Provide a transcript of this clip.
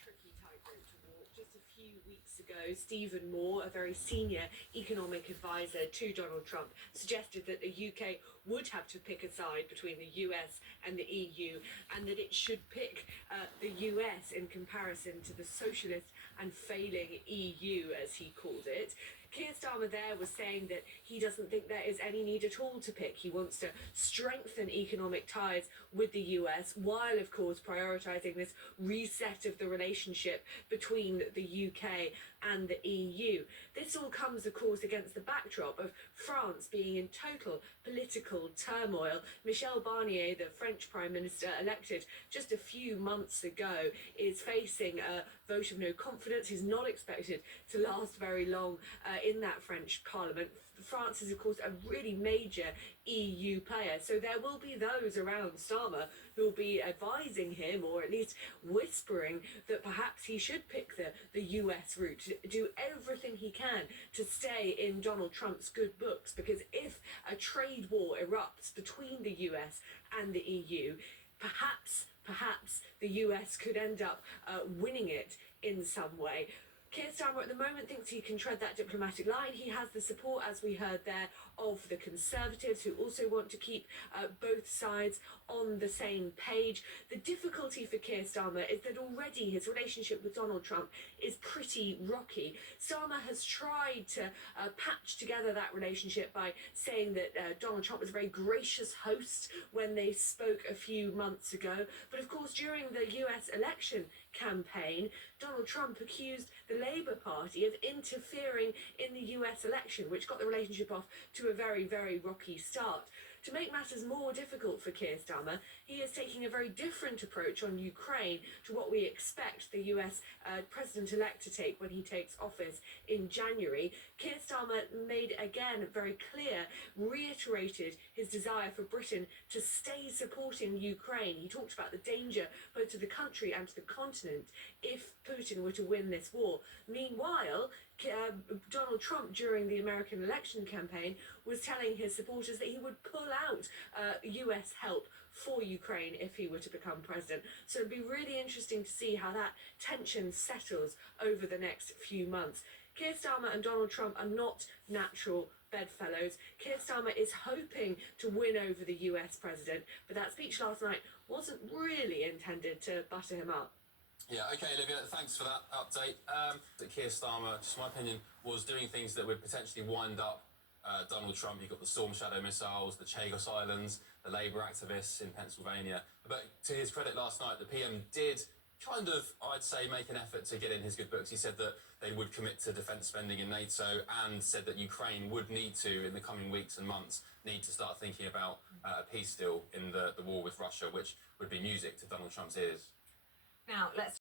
tricky tightrope to walk. Just a few weeks ago, Stephen Moore, a very senior economic advisor to Donald Trump, suggested that the UK would have to pick a side between the US and the EU, and that it should pick the US in comparison to the socialist and failing EU, as he called it. Keir Starmer there was saying that he doesn't think there is any need at all to pick. He wants to strengthen economic ties with the US, while of course prioritising this reset of the relationship between the UK and the EU. This all comes, of course, against the backdrop of France being in total political turmoil. Michel Barnier, the French Prime Minister elected just a few months ago, is facing a vote of no confidence. He's not expected to last very long in that French Parliament. France is, of course, a really major EU player, so there will be those around Starmer who will be advising him, or at least whispering, that perhaps he should pick the US route, do everything he can to stay in Donald Trump's good books, because if a trade war erupts between the US and the EU, perhaps the US could end up winning it in some way. Keir Starmer at the moment thinks he can tread that diplomatic line. He has the support, as we heard there, of the Conservatives, who also want to keep both sides on the same page. The difficulty for Keir Starmer is that already his relationship with Donald Trump is pretty rocky. Starmer has tried to patch together that relationship by saying that Donald Trump was a very gracious host when they spoke a few months ago. But of course, during the US election campaign, Donald Trump accused the Labour Party of interfering in the US election, which got the relationship off to a very, very rocky start. To make matters more difficult for Keir Starmer, he is taking a very different approach on Ukraine to what we expect the US President-elect to take when he takes office in January. Keir Starmer made again very clear, reiterated his desire for Britain to stay supporting Ukraine. He talked about the danger both to the country and to the continent if Putin were to win this war. Meanwhile, Donald Trump, during the American election campaign, was telling his supporters that he would pull out US help for Ukraine if he were to become president. So it'd be really interesting to see how that tension settles over the next few months. Keir Starmer and Donald Trump are not natural bedfellows. Keir Starmer is hoping to win over the US president, but that speech last night wasn't really intended to butter him up. Yeah, okay, Olivia, thanks for that update. That Keir Starmer, just my opinion, was doing things that would potentially wind up Donald Trump. You've got the Storm Shadow missiles, the Chagos Islands, the Labour activists in Pennsylvania. But to his credit last night, the PM did kind of, I'd say, make an effort to get in his good books. He said that they would commit to defence spending in NATO, and said that Ukraine would need to, in the coming weeks and months, need to start thinking about a peace deal in the war with Russia, which would be music to Donald Trump's ears. Now, let's